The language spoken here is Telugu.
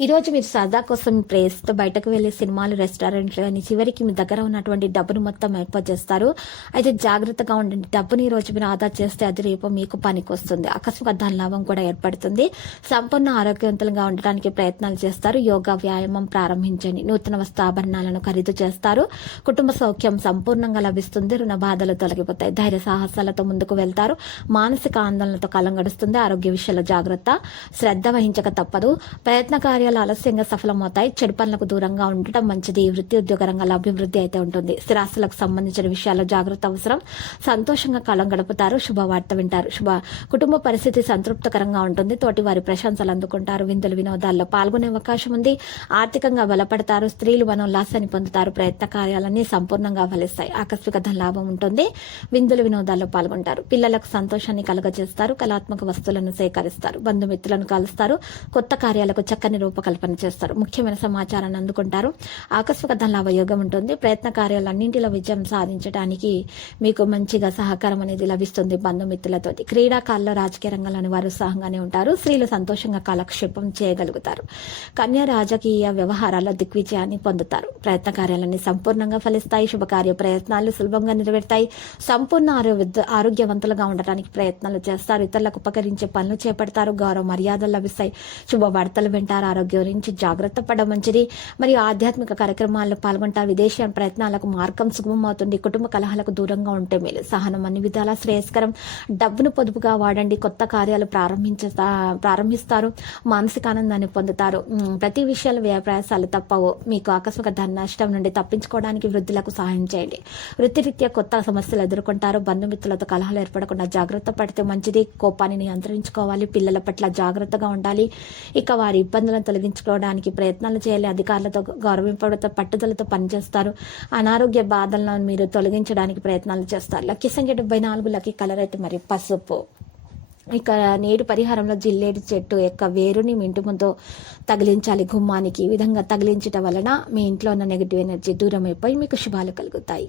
ఈరోజు మీరు సరదా కోసం ప్రేస్తో బయటకు వెళ్ళే సినిమాలు రెస్టారెంట్లు అని చివరికి మీ దగ్గర ఉన్నటువంటి డబ్బును మొత్తం ఏర్పాటు చేస్తారు. అయితే జాగ్రత్తగా ఉండండి. డబ్బుని ఈ రోజు మీరు ఆదా చేస్తే అది రేపు మీకు పనికి వస్తుంది అకస్మాత్ దాని లాభం కూడా ఏర్పడుతుంది. సంపూర్ణ ఆరోగ్యవంతులుగా ఉండడానికి ప్రయత్నాలు చేస్తారు. యోగా వ్యాయామం ప్రారంభించండి. నూతన వస్తు ఆభరణాలను ఖరీదు చేస్తారు. కుటుంబ సౌఖ్యం సంపూర్ణంగా లభిస్తుంది. రుణ బాధలు తొలగిపోతాయి. ధైర్య సాహసాలతో ముందుకు వెళ్తారు. మానసిక ఆందోళనతో కాలం గడుస్తుంది. ఆరోగ్య విషయంలో జాగ్రత్త. శ్రద్ధ వహించక తప్పదు. ప్రయత్నకారి కార్యాలు ఆలస్యంగా సఫలమవుతాయి. చెడు పనులకు దూరంగా ఉండటం మంచిది. వృత్తి ఉద్యోగ రంగాల అభివృద్ధి అయితే ఉంటుంది. స్థిరాస్తులకు సంబంధించిన విషయాల్లో జాగ్రత్త అవసరం. సంతోషంగా కాలం గడుపుతారు. శుభవార్త వింటారు. శుభ కుటుంబ పరిస్థితి సంతృప్తికరంగా ఉంటుంది. తోటి వారి ప్రశంసలు అందుకుంటారు. విందులు వినోదాల్లో పాల్గొనే అవకాశం ఉంది. ఆర్థికంగా బలపడతారు. స్త్రీలు మనోల్లాసాన్ని పొందుతారు. ప్రయత్న కార్యాలన్నీ సంపూర్ణంగా ఫలిస్తాయి. ఆకస్మిక లాభం ఉంటుంది. విందులు వినోదాల్లో పాల్గొంటారు. పిల్లలకు సంతోషాన్ని కలుగజేస్తారు. కళాత్మక వస్తువులను సేకరిస్తారు. బంధుమిత్రులను కలుస్తారు. కొత్త కార్యాలకు చక్కని రూపకల్పన చేస్తారు. ముఖ్యమైన సమాచారాన్ని అందుకుంటారు. ఆకస్మిక ధనలాభ యోగం ఉంటుంది. ప్రయత్న కార్యాలన్నింటిలో విజయం సాధించడానికి మీకు మంచిగా సహకారం అనేది లభిస్తుంది బంధుమిత్రులతో క్రీడాకారులు రాజకీయ రంగంలోని వారు ఉత్సాహంగానే ఉంటారు. స్త్రీలు సంతోషంగా కాలక్షేపం చేయగలుగుతారు. కన్య రాజకీయ వ్యవహారాల్లో దిగ్విజయాన్ని పొందుతారు. ప్రయత్న కార్యాలన్నీ సంపూర్ణంగా ఫలిస్తాయి. శుభకార్య ప్రయత్నాలు సులభంగా నెరవేరుతాయి. సంపూర్ణ ఆరోగ్య ఆరోగ్యవంతులుగా ఉండటానికి ప్రయత్నాలు చేస్తారు. ఇతరులకు ఉపకరించే పనులు చేపడతారు. గౌరవ మర్యాదలు లభిస్తాయి. శుభవార్తలు వింటారు. ఆరోగ్య గురించి జాగ్రత్త పడడం మంచిది. మరియు ఆధ్యాత్మిక కార్యక్రమాల్లో పాల్గొంటారు. విదేశీ ప్రయత్నాలకు మార్గం సుగమమవుతుంది. కుటుంబ కలహాలకు దూరంగా ఉంటే మేలు. సహనం అన్ని విధాలా శ్రేయస్కరం. డబ్బును పొదుపుగా వాడండి. కొత్త కార్యాలు ప్రారంభించ ప్రారంభిస్తారు. మానసిక ఆనందాన్ని పొందుతారు. ప్రతి విషయాలు వ్యయ ప్రయాసాలు తప్పవు. మీకు ఆకస్మిక ధన నష్టం నుండి తప్పించుకోవడానికి వృద్ధులకు సహాయం చేయండి. వృత్తిరీత్యా కొత్త సమస్యలు ఎదుర్కొంటారు. బంధుమిత్రులతో కలహాలు ఏర్పడకుండా జాగ్రత్త పడితే మంచిది. కోపాన్ని నియంత్రించుకోవాలి. పిల్లల పట్ల జాగ్రత్తగా ఉండాలి. ఇక వారి ఇబ్బందులను తొలగించుకోవడానికి ప్రయత్నాలు చేయాలి. అధికారులతో గౌరవింపడంతో పట్టుదలతో పనిచేస్తారు. అనారోగ్య బాధలను మీరు తొలగించడానికి ప్రయత్నాలు చేస్తారు. లక్కీ సంఖ్య డెబ్బై నాలుగు లక్కీ కలర్ అయితే మరి పసుపు. ఇక నేడు పరిహారంలో జిల్లేడు చెట్టు యొక్క వేరుని మీ ఇంటి ముందు తగిలించాలి. గుమ్మానికి ఈ విధంగా తగిలించటం వలన మీ ఇంట్లో ఉన్న నెగిటివ్ ఎనర్జీ దూరం అయిపోయి మీకు శుభాలు కలుగుతాయి.